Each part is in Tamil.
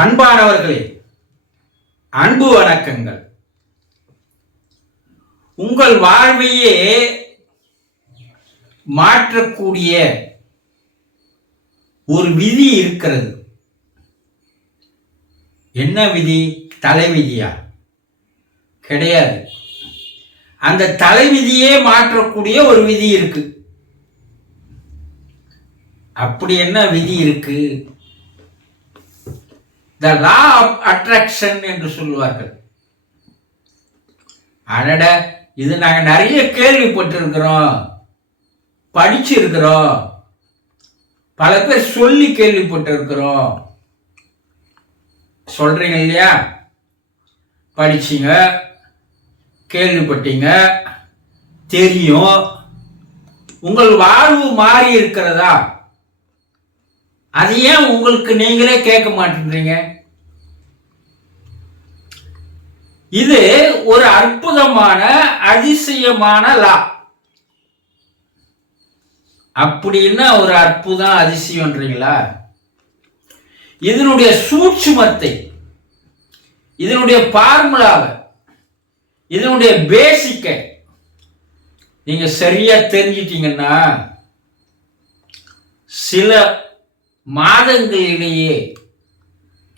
அன்பானவர்களே, அன்பு வணக்கங்கள். உங்கள் வாழ்வையே மாற்றக்கூடிய ஒரு விதி இருக்கிறது. என்ன விதி? தலைவிதியா? கிடையாது. அந்த தலைவிதியே மாற்றக்கூடிய ஒரு விதி இருக்கு. அப்படி என்ன விதி இருக்கு? The law of attraction என்று சொல்லுவார்கள். அடட, இது நாங்க நிறைய கேள்விப்பட்டிருக்கிறோம், படிச்சிருக்கிறோம், பல பேர் சொல்லி கேள்விப்பட்டிருக்கிறோம். சொல்றீங்க இல்லையா? படிச்சீங்க, கேள்விப்பட்டீங்க, தெரியும். உங்கள் வாழ்வு மாறி இருக்கிறதா? அது ஏன் உங்களுக்கு நீங்களே கேட்க மாட்டேன்றீங்க? இது ஒரு அற்புதமான அதிசயமான லா. அப்படின்னா ஒரு அற்புதம் அதிசயம்ன்றீங்களா? இதனுடைய சூட்சுமத்தை, இதனுடைய பார்முலாவை, இதனுடைய பேசிக்கை நீங்க சரியா தெரிஞ்சிட்டீங்கன்னா சில மாதங்களிலேயே,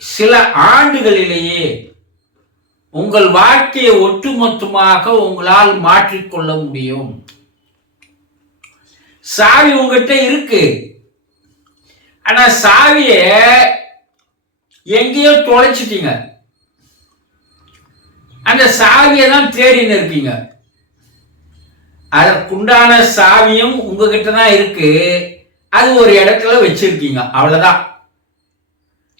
சில ஆண்டுகளிலேயே உங்கள் வாழ்க்கையை ஒட்டுமொத்தமாக உங்களால் மாற்றிக்கொள்ள முடியும். சாவி உங்ககிட்ட இருக்கு, ஆனா சாவிய எங்கேயோ தொலைச்சிட்டீங்க. அந்த சாவியை தான் தேடின்னு இருக்கீங்க. அதற்குண்டான சாவியும் உங்ககிட்ட தான் இருக்கு, அது ஒரு இடத்துல வச்சிருக்கீங்க, அவ்வளவுதான்.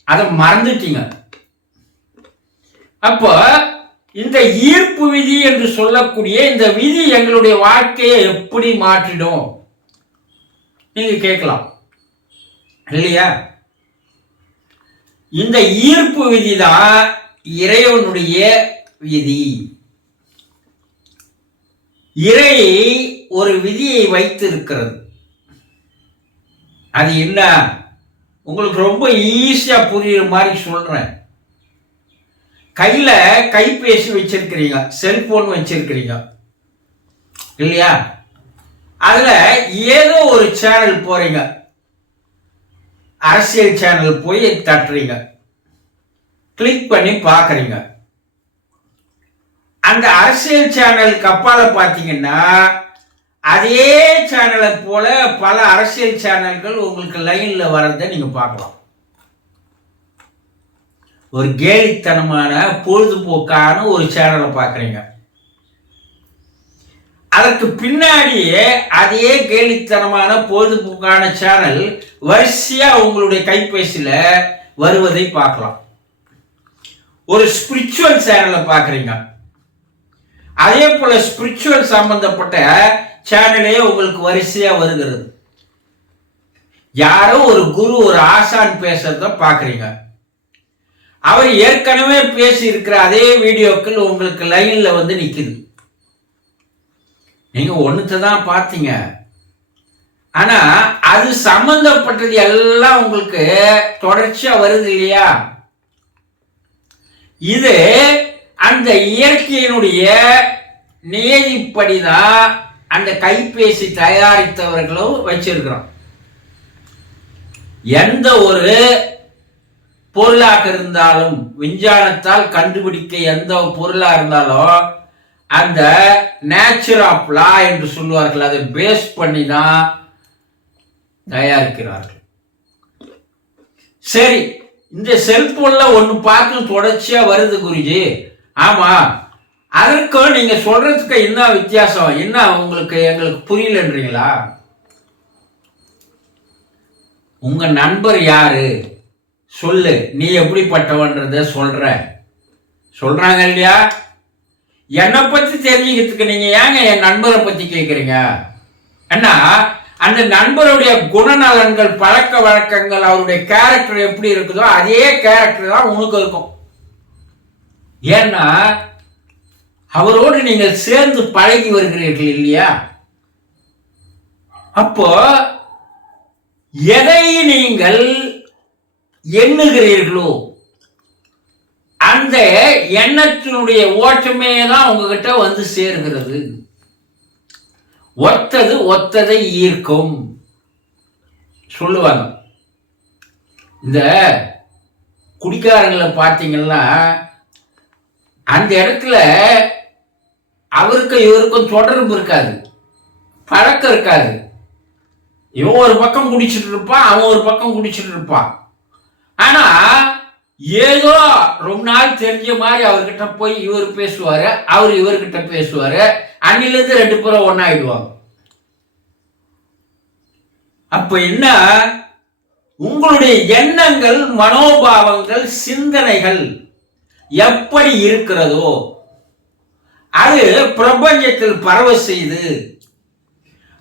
அதை மறந்துட்டீங்க. அப்போ இந்த ஈர்ப்பு விதி என்று சொல்லக்கூடிய இந்த விதி எங்களுடைய வாழ்க்கையை எப்படி மாற்றிடும் நீங்க கேட்கலாம் இல்லையா? இந்த ஈர்ப்பு விதி தான் இறைவனுடைய விதி. இறை ஒரு விதியை வைத்திருக்கிறது. அது என்ன? உங்களுக்கு ரொம்ப ஈஸியா புரியுற மாதிரி சொல்றேன். கையில கைபேசி வச்சிருக்கிறீங்க, செல்போன் வச்சிருக்கிறீங்க இல்லையா? அதுல ஏதோ ஒரு சேனல் போறீங்க, அரசியல் சேனல் போய் தட்டுறீங்க, கிளிக் பண்ணி பாக்குறீங்க. அந்த அரசியல் சேனலுக்கு அப்பால பாத்தீங்கன்னா அதே சேனலை போல பல அரசியல் சேனல்கள் உங்களுக்கு லைன்ல வர்றதை நீங்க பார்க்கலாம். ஒரு கேலித்தனமான பொழுதுபோக்கான ஒரு சேனலை பார்க்குறீங்க, அதற்கு பின்னாடியே அதே கேலித்தனமான பொழுதுபோக்கான சேனல் வரிசையா உங்களுடைய கைபேசியில வருவதை பார்க்கலாம். ஒரு ஸ்பிரிச்சுவல் சேனலை பார்க்குறீங்க, அதே போல ஸ்பிரிச்சுவல் சம்பந்தப்பட்ட சேனலே உங்களுக்கு வரிசையா வருகிறது. யாரோ ஒரு குரு, ஒரு ஆசான் பேசுறத பாக்குறீங்க. அவர் ஏற்கனவே பேசி இருக்கிற அதே வீடியோக்கள் உங்களுக்கு லைன்ல வந்து நிக்குது. நீங்க ஒண்ணுத்தை தான் பார்த்தீங்க, ஆனா அது சம்பந்தப்பட்டது எல்லாம் உங்களுக்கு தொடர்ச்சியா வருது இல்லையா? இது அந்த இயற்கையினுடைய நியதிப்படிதான் அந்த கைபேசி தயாரித்தவர்களும் வச்சிருக்கிறோம். எந்த ஒரு பொருளாக இருந்தாலும், விஞ்ஞானத்தால் கண்டுபிடிக்க எந்த பொருளா இருந்தாலும் அந்த நேச்சர் ஆஃப் லா என்று சொல்லுவார்கள், அதை பேஸ் பண்ணி தான் தயாரிக்கிறார்கள். சரி, இந்த செல்போன்ல ஒன்னு பார்த்து தொடர்ச்சியா வருது குருஜி. ஆமா, அதற்கும் நீங்க சொல்றதுக்கு என்ன வித்தியாசம்? என்ன உங்களுக்கு எங்களுக்கு புரியலன்றீங்களா? உங்க நண்பர் யாரு சொல்லு, நீ எப்படிப்பட்டவன்றத சொல்றாங்க இல்லையா? என்னை பத்தி தெரிஞ்சுக்கிறதுக்கு நீங்க ஏங்க என் நண்பரை பத்தி கேட்குறீங்க? ஏன்னா அந்த நண்பருடைய குணநலன்கள், பழக்க வழக்கங்கள், அவருடைய கேரக்டர் எப்படி இருக்குதோ அதே கேரக்டர் தான் உனக்கு இருக்கும். ஏன்னா அவரோடு நீங்கள் சேர்ந்து பழகி வருகிறீர்கள் இல்லையா? அப்போ எதை நீங்கள் எண்ணுகிறீர்களோ அந்த எண்ணத்தினுடைய ஓட்டமே தான் உங்ககிட்ட வந்து சேர்கிறது. ஒத்தது ஒத்ததை ஈர்க்கும் சொல்லுவாங்க. இந்த குடிக்காரங்களை பார்த்தீங்கன்னா அந்த இடத்துல அவருக்கும் இவருக்கும் தொடர்பு இருக்காது, பழக்கம் இருக்காது. இவன் ஒரு பக்கம் குடிச்சிட்டு இருப்பான், அவன் ஒரு பக்கம் குடிச்சிட்டு இருப்பான். ஆனா ஏதோ ரொம்ப நாள் தெரிஞ்ச மாதிரி அவர்கிட்ட போய் இவர் பேசுவாரு, அவர் இவர்கிட்ட பேசுவாரு. அன்னிலிருந்து 2 பேரும் ஒன்னாயிடுவாங்க. அப்ப என்ன, உங்களுடைய எண்ணங்கள், மனோபாவங்கள், சிந்தனைகள் எப்படி இருக்கிறதோ அது பிரபஞ்சத்தில் பரவ செய்து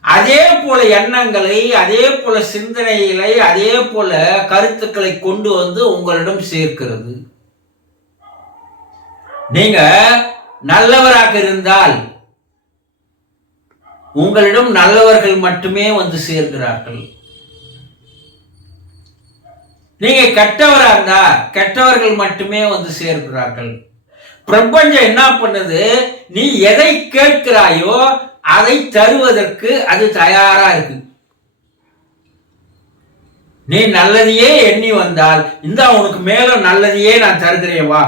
அதே போல எண்ணங்களை, அதே போல சிந்தனைகளை, அதே போல கருத்துக்களை கொண்டு வந்து உங்களிடம் சேர்க்கிறது. நீங்க நல்லவராக இருந்தால் உங்களிடம் நல்லவர்கள் மட்டுமே வந்து சேர்க்கிறார்கள். நீங்க கெட்டவரா இருந்தா கெட்டவர்கள் மட்டுமே வந்து சேர்க்கிறார்கள். பிரபஞ்சம் என்ன பண்ணுது, நீ எதை கேட்கிறாயோ அதை தருவதற்கு அது தயாரா இருக்கு. நீ நல்லதையே எண்ணி வந்தால் இந்த உனக்கு மேலும் நல்லதையே நான் தருகிறேன் வா.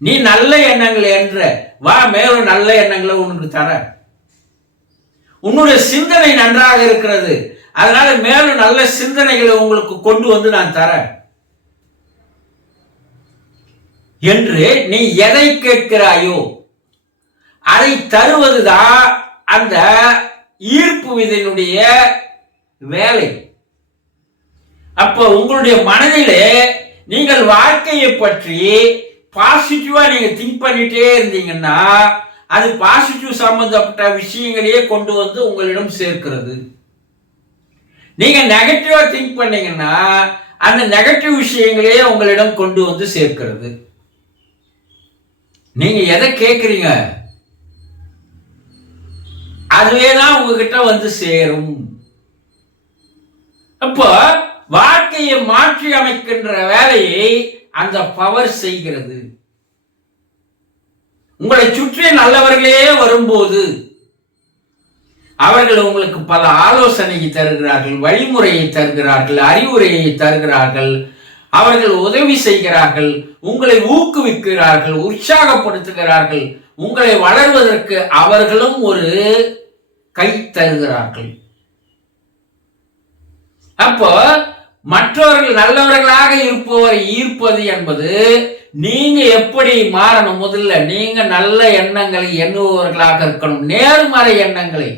நீ நல்ல எண்ணங்கள் என்ற வா, மேலும் நல்ல எண்ணங்களை உனக்கு தர. உன்னுடைய சிந்தனை நன்றாக இருக்கிறது, அதனால மேலும் நல்ல சிந்தனைகளை உங்களுக்கு கொண்டு வந்து நான் தரேன் என்று நீ எதை கேட்கிறாயோ அதை தருவதுதான் அந்த ஈர்ப்பு விதையினுடைய வேலை. அப்ப உங்களுடைய மனதிலே நீங்கள் வாழ்க்கையை பற்றி பாசிட்டிவா நீங்க திங்க் பண்ணிட்டே இருந்தீங்கன்னா அது பாசிட்டிவ் சம்பந்தப்பட்ட விஷயங்களையே கொண்டு வந்து உங்களிடம் சேர்க்கிறது. நீங்க நெகட்டிவா திங்க் பண்ணீங்கன்னா அந்த நெகட்டிவ் விஷயங்களையே உங்களிடம் கொண்டு வந்து சேர்க்கிறது. நீங்க எதை கேட்கிறீங்க அதுவேதான் உங்ககிட்ட வந்து சேரும். அப்போ வாழ்க்கையை மாற்றி அமைக்கின்ற வேலையை அந்த பவர் செய்கிறது. உங்களை சுற்றி நல்லவர்களே வரும்போது அவர்கள் உங்களுக்கு பல ஆலோசனையை தருகிறார்கள், வழிமுறையை தருகிறார்கள், அறிவுரையை தருகிறார்கள், அவர்கள் உதவி செய்கிறார்கள், உங்களை ஊக்குவிக்கிறார்கள், உற்சாகப்படுத்துகிறார்கள், உங்களை வளர்வதற்கு அவர்களும் ஒரு கை தருகிறார்கள். அப்போ மற்றவர்கள் நல்லவர்களாக இருப்பவரை ஈர்ப்பது என்பது நீங்க எப்படி மாறணும், முதல்ல நீங்க நல்ல எண்ணங்களை எண்ணுபவர்களாக இருக்கணும். நேர்மறை எண்ணங்களை,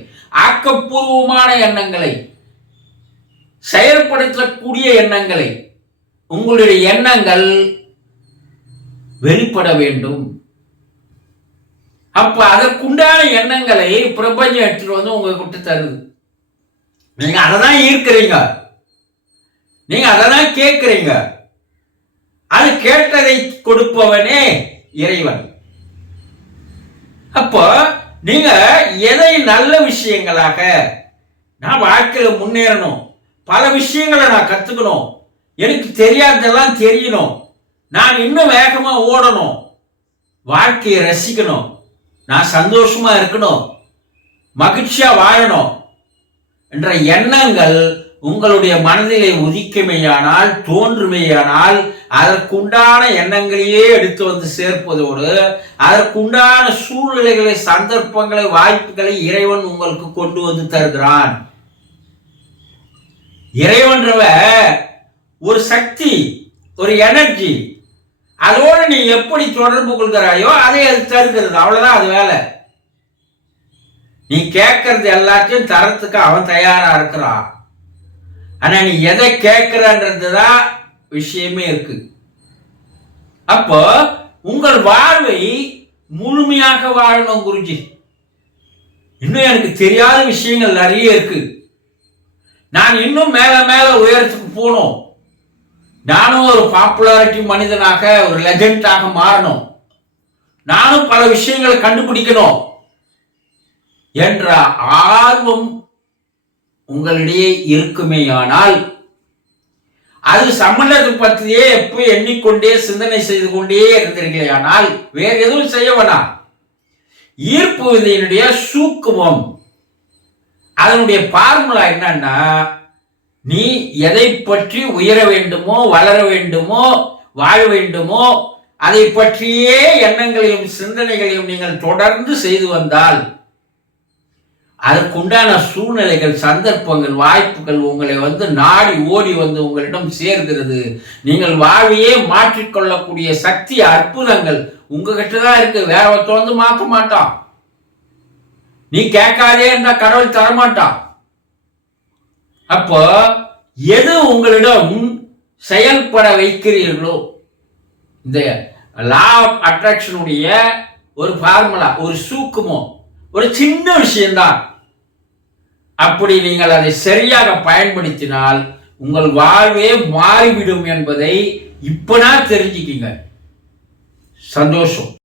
ஆக்கப்பூர்வமான எண்ணங்களை, செயல்படுத்தக்கூடிய எண்ணங்களை, உங்களுடைய எண்ணங்கள் வெளிப்பட வேண்டும். அப்ப அதற்குண்டான எண்ணங்களை பிரபஞ்சம் எடுத்துட்டு வந்து உங்ககிட்ட தருது. நீங்க அதை தான் ஈர்க்கிறீங்க, நீங்க அதை தான் கேட்கிறீங்க. அது கேட்டதை கொடுப்பவனே இறைவன். அப்போ நீங்க எதை நல்ல விஷயங்களாக, நான் வாழ்க்கையில முன்னேறணும், பல விஷயங்களை நான் கத்துக்கணும், எனக்கு தெரியாததெல்லாம் தெரியணும், நான் இன்னும் வேகமா ஓடணும், வாழ்க்கையை ரசிக்கணும், நான் சந்தோஷமா இருக்கணும், மகிழ்ச்சியா வாழணும் என்ற எண்ணங்கள் உங்களுடைய மனதிலே உதிக்குமேயானால், தோன்றுமேயானால், அதற்குண்டான எண்ணங்களையே எடுத்து வந்து சேர்ப்பதோடு அதற்குண்டான சூழ்நிலைகளை, சந்தர்ப்பங்களை, வாய்ப்புகளை இறைவன் உங்களுக்கு கொண்டு வந்து தருகிறான். இறைவன்றவ ஒரு சக்தி, ஒரு எனர்ஜி. அதோடு நீ எப்படி தொடர்பு கொள்கிறாயோ அதை அது தருகிறது. அவ்வளவுதான் அது வேலை. நீ கேட்கறது எல்லாத்தையும் தரத்துக்கு அவன் தயாரா இருக்கிறான். ஆனா நீ எதை கேட்கிறன்றதுதான் விஷயமே இருக்கு. அப்போ உங்கள் வாழ்வை முழுமையாக வாழணும் குருஜி. இன்னும் எனக்கு தெரியாத விஷயங்கள் நிறைய இருக்கு, நான் இன்னும் மேல மேல உயரத்துக்கு போகணும், நானும் ஒரு பாப்புலாரிட்டி மனிதனாக, ஒரு லெஜெண்டாக மாறணும், நானும் பல விஷயங்களை கண்டுபிடிக்கணும் என்ற ஆர்வம் உங்களிடையே இருக்குமேயானால் அது சம்பளத்தை பற்றியே எப்போ எண்ணிக்கொண்டே சிந்தனை செய்து கொண்டே இருந்தீர்களே, ஆனால் வேறு எதுவும் செய்ய வேணாம். ஈர்ப்பு விதியினுடைய சூக்குமம், அதனுடைய பார்முலா என்னன்னா, நீ எதை பற்றி உயர வேண்டுமோ, வளர வேண்டுமோ, வாழ வேண்டுமோ, அதை பற்றியே எண்ணங்களையும் சிந்தனைகளையும் நீங்கள் தொடர்ந்து செய்து வந்தால் அதற்குண்டான சூழ்நிலைகள், சந்தர்ப்பங்கள், வாய்ப்புகள் உங்களை நாடி ஓடி உங்களிடம் சேர்கிறது. நீங்கள் வாழ்வையே மாற்றிக்கொள்ளக்கூடிய சக்தி, அற்புதங்கள் உங்ககிட்ட தான் இருக்கு. வேற ஒருத்தர் மாற்ற மாட்டான். நீ கேட்காதே என்ற கடவுள் தரமாட்டான். அப்போ எது உங்களிடம் செயல்பட வைக்கிறீர்களோ, இந்த லா ஆஃப் அட்ராக்ஷனுடைய ஒரு ஃபார்முலா, ஒரு சூக்குமம், ஒரு சின்ன விஷயம்தான். அப்படி நீங்கள் அதை சரியாக பயன்படுத்தினால் உங்கள் வாழ்வே மாறிவிடும் என்பதை இப்பதான் தெரிஞ்சுக்கீங்க. சந்தோஷம்.